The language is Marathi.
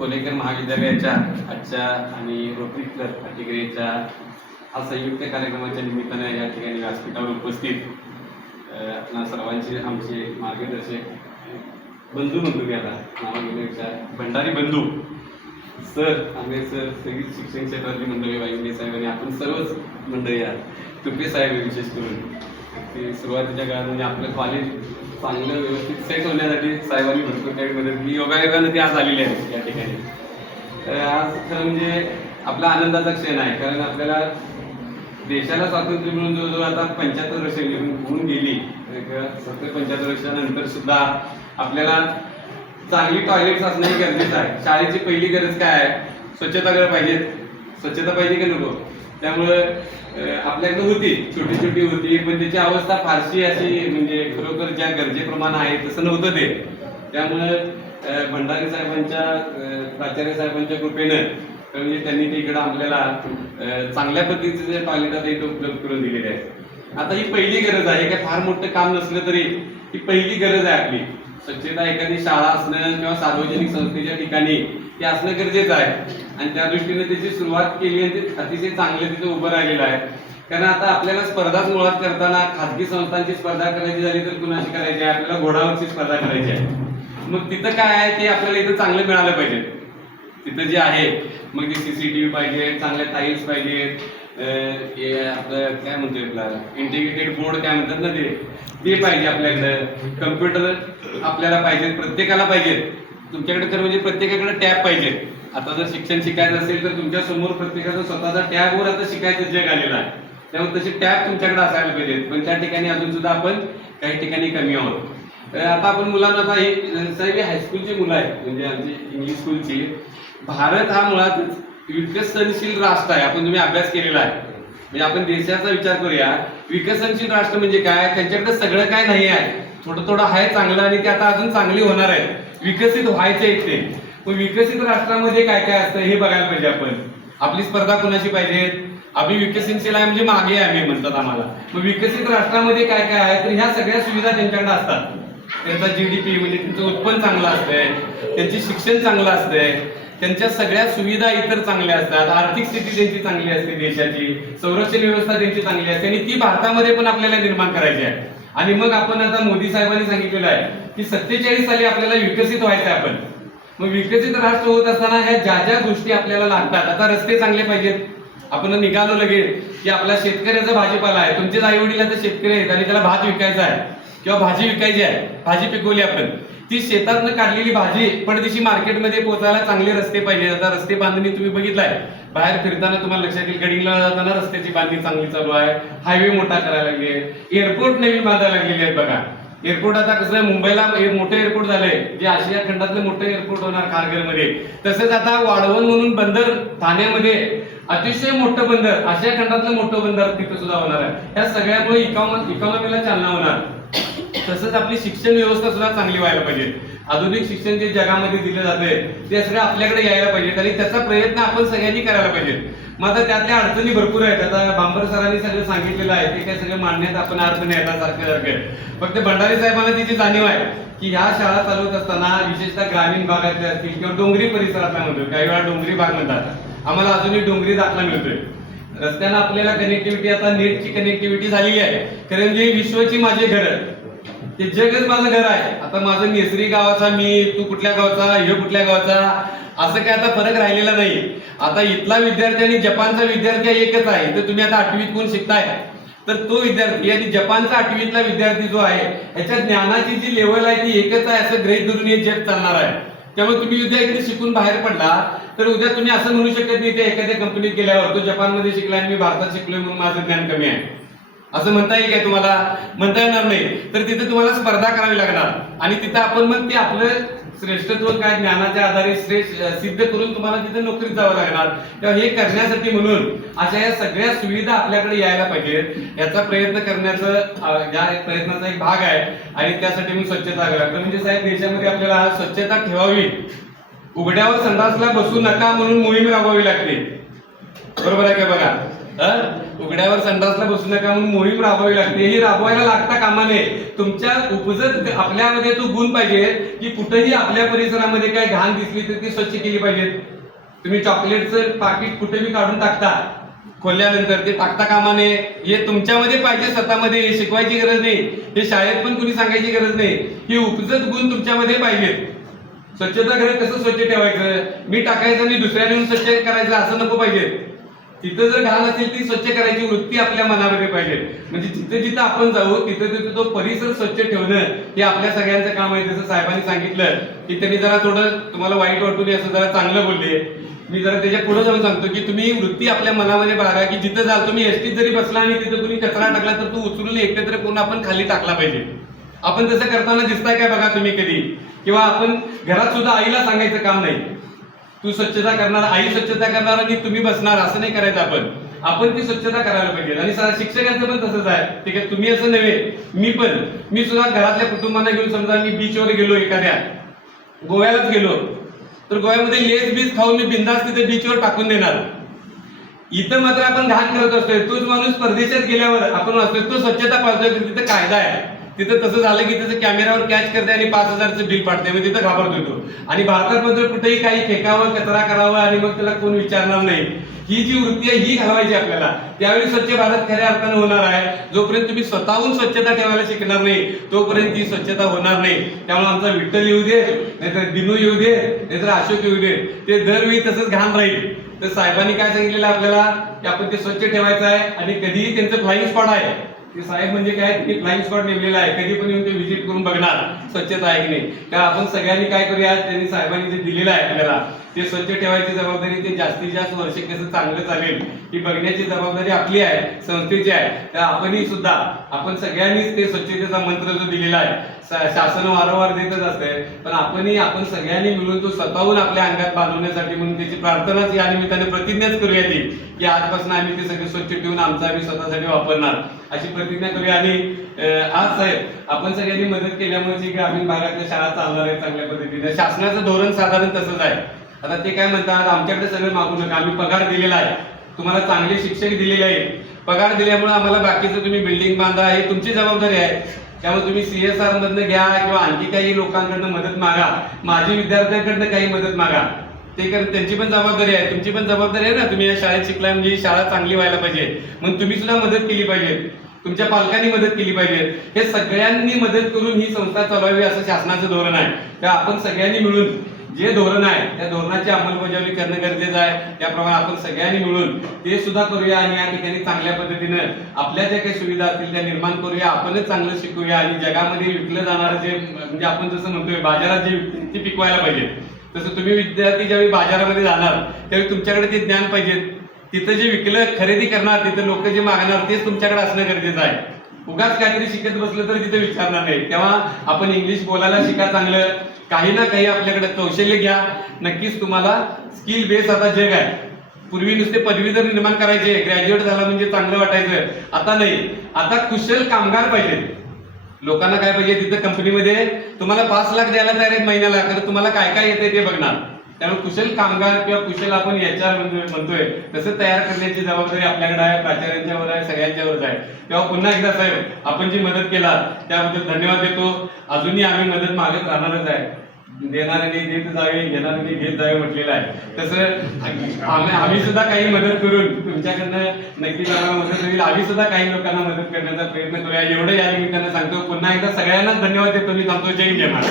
कोलेकर महाविद्यालयाच्या आजच्या आणि रोटरी क्लब अतिग्रहीच्या हा संयुक्त कार्यक्रमाच्या निमित्ताने या ठिकाणी व्यासपीठावर उपस्थित आपल्या सर्वांचे आमचे मार्गदर्शक बंधू म्हणतो की आता नावापेक्षा भंडारी बंधू सर, आंबे सर, सगळी शिक्षण क्षेत्रातली मंडळी, वाईंगे साहेब आणि आपण सर्वच मंडळी आहात. तुपे साहेब विशेष करून ते सुरुवातीच्या काळात म्हणजे आपलं कॉलेज चांगलं व्यवस्थित सेट होण्यासाठी साहेबांनी भरपूर काही मदत केली. योगायोगानं ते आज आलेले आहेत या ठिकाणी. आज खरं म्हणजे आपला आनंदाचा क्षण आहे, कारण आपल्याला देशाला स्वातंत्र्य मिळून जवळजवळ आता 75 वर्ष होऊन गेली. 70-75 वर्षानंतर सुद्धा आपल्याला चांगली टॉयलेट्स असणं गरजेचं आहे. शाळेची पहिली गरज काय आहे? स्वच्छतागृह पाहिजे. स्वच्छता पाहिजे की नको? त्यामुळं आपल्याकडे होती, छोटी छोटी होती, पण त्याची अवस्था फारशी अशी म्हणजे खरोखर ज्या गरजेप्रमाणे आहे तसं नव्हतं ते. त्यामुळं भंडारी साहेबांच्या, प्राचार्य साहेबांच्या कृपेनं म्हणजे त्यांनी ते इकडं आपल्याला चांगल्या पद्धतीचे टॉयलेट आता इथं उपलब्ध करून दिलेले आहेत. आता ही पहिली गरज आहे. काय फार मोठं काम नसलं तरी ही पहिली गरज आहे आपली. स्वच्छता एखादी शाळा असणं किंवा सार्वजनिक संस्थेच्या ठिकाणी ते असणं गरजेचं आहे आणि त्या दृष्टीने त्याची सुरुवात केली आणि ते अतिशय चांगलं तिथं उभं राहिलेलं आहे. कारण आता आपल्याला स्पर्धाच मुळात करताना खाजगी संस्थांची स्पर्धा करायची झाली तर कुणाशी करायची आहे? आपल्याला घोडावरची स्पर्धा करायची आहे. मग तिथं काय आहे ते आपल्याला इथं चांगलं मिळालं पाहिजे. तिथं जे आहे मग ते CCTV पाहिजे, चांगल्या टाईल्स पाहिजेत, आपलं काय म्हणतोय आपला इंटिग्रेटेड बोर्ड काय म्हणतात ना ते पाहिजे आपल्याकडं. कम्प्युटर आपल्याला पाहिजे, प्रत्येकाला पाहिजेत. तुमच्याकडे तर म्हणजे प्रत्येकाकडे टॅब पाहिजे. आता जर शिक्षण शिकायचं असेल तर तुमच्या समोर प्रत्येकाचा स्वतःचा टॅबवर आता शिकायचं जग आलेलं आहे. त्यामुळे तसे टॅब तुमच्याकडे असायला पाहिजेत. पण त्या ठिकाणी अजून सुद्धा आपण काही ठिकाणी कमी आहोत. आता आपण मुलांना आता हे हायस्कूलची मुलं आहेत म्हणजे आमची इंग्लिश स्कूलची. भारत हा मुळात विकसनशील राष्ट्र आहे. आपण तुम्ही अभ्यास केलेला आहे. म्हणजे आपण देशाचा विचार करूया. विकसनशील राष्ट्र म्हणजे काय? त्यांच्याकडे सगळं काय नाही आहे, थोडं थोडं आहे चांगलं आणि ते आता अजून चांगली होणार आहे. विकसित व्हायचे ते. पण विकसित राष्ट्रामध्ये काय काय असतं हे बघायला पाहिजे आपण. आपली स्पर्धा कोणाशी पाहिजे? आपली विकसनशील आहे म्हणजे मागे आहे आम्ही म्हणतात आम्हाला. मग विकसित राष्ट्रामध्ये काय काय आहे? तर ह्या सगळ्या सुविधा त्यांच्याकडे असतात. त्यांचा GDP म्हणजे त्यांचं उत्पन्न चांगलं असतंय, त्यांचे शिक्षण चांगलं असतंय, त्यांच्या सगळ्या सुविधा इतर चांगल्या असतात, आर्थिक स्थिती त्यांची चांगली असते देशाची, संरक्षण व्यवस्था त्यांची चांगली असते आणि ती भारतामध्ये पण आपल्याला निर्माण करायची आहे. आणि मग आपण आता मोदी साहेबांनी सांगितलेलं आहे की 47 साली आपल्याला विकसित व्हायचं आहे आपण. मग विकसित राष्ट्र होत असताना ह्या ज्या ज्या गोष्टी आपल्याला लागतात. आता रस्ते चांगले पाहिजेत. आपण निघालो लगेच की आपला शेतकऱ्याचा भाजीपाला आहे. तुमचेच आई वडील आता शेतकरी आहेत आणि त्याला भात विकायचा आहे किंवा भाजी विकायची आहे. भाजी पिकवली आपण, ती शेतातनं काढलेली भाजी पडदेशी मार्केटमध्ये पोहोचायला चांगले रस्ते पाहिजे. आता रस्ते बांधणी तुम्ही बघितलाय, बाहेर फिरताना तुम्हाला लक्षात येईल गडिंगला जाताना रस्त्याची बांधणी चांगली चालू आहे. हायवे मोठा करायला लागले, एअरपोर्ट नवीन बांधायला लागलेले आहेत. बघा एअरपोर्ट आता कसं मुंबईला मोठं एअरपोर्ट झालंय, जे आशिया खंडातलं मोठं एअरपोर्ट होणार खारघरमध्ये. तसंच आता वाढवण म्हणून बंदर ठाण्यामध्ये अतिशय मोठं बंदर, आशिया खंडातलं मोठं बंदर तिथं सुद्धा होणार आहे. या सगळ्यामुळे इकॉनॉमीला चालना होणार. तसंच आपली शिक्षण व्यवस्था सुद्धा चांगली व्हायला पाहिजे. आधुनिक शिक्षण जे जगामध्ये दिलं जातंय ते सगळं आपल्याकडे यायला पाहिजे आणि त्याचा प्रयत्न आपण सगळ्यांनी करायला पाहिजे. मग आता त्यातल्या अडचणी भरपूर आहेत. आता बांबर सरांनी सगळं सांगितलेलं आहे, ते काय सगळं मांडण्यात आपण अर्थ नाही येतात सारखं. फक्त भंडारी साहेबांना तिची जाणीव आहे की ह्या शाळा चालवत असताना विशेषतः ग्रामीण भागातले असतील किंवा डोंगरी परिसरातला म्हणतो, काही वेळा डोंगरी भाग म्हणतात, आम्हाला अजूनही डोंगरी दाखला मिळतोय. रस्त्यानं आपल्याला कनेक्टिव्हिटी, आता नेटची कनेक्टिव्हिटी झालेली आहे. कारण जे विश्वाची माझे घर, ते जगच माझं घर आहे. आता माझं नेसरी गावाचा मी, तू कुठल्या गावचा, हे कुठल्या गावचा, असं काय आता फरक राहिलेला नाही. आता इथला विद्यार्थी आणि जपानचा विद्यार्थी एकच आहे. तर तुम्ही आता 8वीत कोण शिकताय तर तो विद्यार्थी आणि जपानचा 8वीतला विद्यार्थी जो आहे ह्याच्या ज्ञानाची जी लेवल आहे ती एकच आहे असं गृहीत धरून हे जग चालणार आहे. त्यामुळे तुम्ही उद्या इकडे शिकून बाहेर पडला तर उद्या तुम्ही असं म्हणू शकत नाही ते एखाद्या कंपनीत गेल्यावर तो जपानमध्ये शिकला आणि मी भारतात शिकलोय म्हणून माझं ज्ञान कमी आहे असं म्हणता येईल काय? तुम्हाला म्हणता येणार नाही. तर तिथे तुम्हाला स्पर्धा करावी लागणार आणि तिथं आपण मग ते आपलं श्रेष्ठत्व काय ज्ञानाच्या आधारे सिद्ध करून तुम्हाला तिथे नोकरीत जावं लागणार. तेव्हा हे करण्यासाठी म्हणून अशा या सगळ्या सुविधा आपल्याकडे यायला पाहिजेत. याचा प्रयत्न करण्याचं या प्रयत्नाचा एक भाग आहे आणि त्यासाठी मी स्वच्छतागृह म्हणजे साहेब देशामध्ये आपल्याला स्वच्छता ठेवावी, उघड्यावर संडासला बसू नका म्हणून मोहीम राबवावी लागते. बरोबर आहे का? बघा उघड्यावर संडासला बसू नका म्हणून मोहीम राबवावी लागते. ही राबवायला लागता कामा नये. तुमच्या उपजत आपल्यामध्ये तो गुण पाहिजे की कुठेही आपल्या परिसरामध्ये काय घाण दिसली तर ती स्वच्छ केली पाहिजे. तुम्ही चॉकलेटचं पाकिट कुठेही काढून टाकता खोलल्यानंतर, ते टाकता कामा नये. हे तुमच्यामध्ये पाहिजे स्वतःमध्ये. शिकवायची गरज नाही, हे शाळेत पण कुणी सांगायची गरज नाही. ही उपजत गुण तुमच्यामध्ये पाहिजेत. स्वच्छता घर कसं स्वच्छ ठेवायचं, मी टाकायचं आणि दुसऱ्याने येऊन स्वच्छ करायचं असं नको पाहिजे. तिथं जर घाण असेल ती स्वच्छ करायची वृत्ती आपल्या मनामध्ये पाहिजे. म्हणजे जिथे जिथं आपण जाऊ तिथं तिथं तो परिसर स्वच्छ ठेवणं हे आपल्या सगळ्यांचं काम आहे. जसं साहेबांनी सांगितलं की त्यांनी जरा थोडं तुम्हाला वाईट वाटू नये असं जरा चांगलं बोलले. मी जरा त्याच्या पुढे जाऊन सांगतो की तुम्ही वृत्ती आपल्या मनामध्ये बाळगा की जिथं जाल, तुम्ही एसटीत जरी बसला आणि तिथं तुम्ही कचरा टाकला तर तू उचलून एकत्र करून आपण खाली टाकला पाहिजे. आपण तसं करताना दिसताय काय बघा तुम्ही कधी. किंवा आपण घरात सुद्धा आईला सांगायचं काम नाही, तू स्वच्छता करणार, आई स्वच्छता करणार आणि तुम्ही बसणार, असं नाही करायचं. आपण ती स्वच्छता करायला पाहिजे. आणि शिक्षकांचं पण तसंच आहे. ठीक आहे, तुम्ही असं नव्हे, मी सुद्धा घरातल्या कुटुंबांना घेऊन, समजा मी बीचवर गेलो, एखाद्या गोव्यालाच गेलो, तर गोव्यामध्ये लेस बीच खाऊन मी बिंदास तिथे बीचवर टाकून देणार. इथं मात्र आपण घाण करत असतोय. तोच माणूस परदेशात गेल्यावर आपण असतोय तो स्वच्छता पाळतोय, तिथे कायदा आहे. तिथं तसं झालं की त्याचं कॅमेरावर कॅच करते आणि 5,000चं बिल पाडते. मग तिथं घाबरतोय तो. आणि भारतात मात्र कुठेही काही फेकावं, कचरा करावा आणि मग त्याला कोण विचारणार नाही. ही जी वृत्ती आहे ही घालवायची आपल्याला. त्यावेळी स्वच्छ भारत खऱ्या अर्थानं होणार आहे. जोपर्यंत तुम्ही स्वतःहून स्वच्छता ठेवायला शिकणार नाही तोपर्यंत ती स्वच्छता होणार नाही. त्यामुळे आमचा विठ्ठल येऊ दे, नाहीतर दिनू येऊ दे, नाहीतर अशोक येऊ दे, ते दरवेळी तसंच घाण राहील. तर साहेबांनी काय सांगितलेलं आपल्याला की आपण ते स्वच्छ ठेवायचं आहे. आणि कधीही त्यांचं फ्लाइंग स्पॉट आहे. ते साहेब म्हणजे काय, त्यांनी फ्लाइंग स्पॉट नेमलेला आहे. कधी पण येऊन ते व्हिजिट करून बघणार स्वच्छता आहे की नाही. तर आपण सगळ्यांनी काय करूया, त्यांनी साहेबांनी जे दिलेलं आहे आपल्याला ते स्वच्छ ठेवायची जबाबदारी, ते जास्तीत जास्त वर्ष कसं चांगलं चालेल ही बघण्याची जबाबदारी आपली आहे, संस्थेची आहे. तर आपण सगळ्यांनीच ते स्वच्छतेचा मंत्र जो दिलेला आहे शासन वारंवार देतच असते, पण आपण सगळ्यांनी मिळून तो स्वतःहून आपल्या अंगात बांधवण्यासाठी म्हणून त्याची प्रार्थनाच या निमित्ताने प्रतिज्ञाच करूया ती की आजपासून आम्ही ते सगळे स्वच्छ ठेवून आमचं आम्ही स्वतःसाठी वापरणार अशी प्रतिज्ञा करूया. आणि आज साहेब आपण सगळ्यांनी मदत केल्यामुळे ग्रामीण भागातल्या शाळा चालणार आहेत चांगल्या पद्धतीने. शासनाचं धोरण साधारण तसंच आहे. आता ते काय म्हणतात, आमच्याकडे सगळं मागू नका, आम्ही पगार दिलेला आहे, तुम्हाला चांगले शिक्षक दिलेले आहेत, पगार दिल्यामुळे आम्हाला बाकीचं तुम्ही बिल्डिंग बांधा हे तुमची जबाबदारी आहे. त्यामुळे तुम्ही CSR मधनं घ्या किंवा आणखी काही लोकांकडनं मदत मागा, माझी विद्यार्थ्यांकडनं काही मदत मागा, ते त्यांची पण जबाबदारी आहे, तुमची पण जबाबदारी आहे ना. तुम्ही या शाळेत शिकलाय म्हणजे ही शाळा चांगली व्हायला पाहिजे, मग तुम्ही सुद्धा मदत केली पाहिजे, तुमच्या पालकांनी मदत केली पाहिजे. हे सगळ्यांनी मदत करून ही संस्था चालवावी असं शासनाचं धोरण आहे. तर आपण सगळ्यांनी मिळून जे धोरण आहे त्या धोरणाची अंमलबजावणी करणं गरजेचं आहे. त्याप्रमाणे आपण सगळ्यांनी मिळून ते सुद्धा करूया आणि या ठिकाणी चांगल्या पद्धतीनं आपल्या ज्या काही सुविधा असतील त्या निर्माण करूया, आपणच चांगलं शिकूया. आणि जगामध्ये विकलं जाणारं जे म्हणजे आपण जसं म्हणतोय बाजारात जे ते पिकवायला पाहिजे, तसं तुम्ही विद्यार्थी ज्यावेळी बाजारामध्ये जाणार त्यावेळी तुमच्याकडे ते ज्ञान पाहिजे. तिथं जे विकलं खरेदी करणार, तिथं लोक जे मागणार तेच तुमच्याकडे असणं गरजेचं आहे. उगाच काहीतरी शिकत बसलं तर तिथे विचारणार नाही. तेव्हा आपण इंग्लिश बोलायला शिका चांगलं, काही ना काही आपल्याकडे कौशल्य घ्या. नक्कीच तुम्हाला स्किल बेस आता जग आहे. पूर्वी नुसते पदवीधर निर्माण करायचे, ग्रॅज्युएट झाला म्हणजे चांगलं वाटायचं, आता नाही. आता कुशल कामगार पाहिजे. लोकांना काय पाहिजे, तिथं कंपनीमध्ये तुम्हाला 5 लाख द्यायला तयार आहेत महिन्याला, तर तुम्हाला काय काय येते ते बघणार. त्यामुळे कुशल कामगार किंवा कुशल आपण HR म्हणतोय तसं तयार करण्याची जबाबदारी आपल्याकडे आहे, प्राचार्यांच्यावर आहे, सगळ्यांच्यावर आहे. तेव्हा पुन्हा एकदा साहेब आपण जी मदत केला त्याबद्दल धन्यवाद देतो. अजूनही आम्ही मदत मागत राहणारच आहे. देणाऱ्याने देत जावे, घेणाऱ्याने घेत जावे म्हटलेलं आहे. तसं आम्ही सुद्धा काही मदत करून तुमच्याकडनं नक्कीच आम्हाला मदत होईल. आम्ही सुद्धा काही लोकांना मदत करण्याचा प्रयत्न करूया, एवढं या निमित्तानं सांगतो. पुन्हा एकदा सगळ्यांनाच धन्यवाद देतो. मी सांगतो जय हिंद.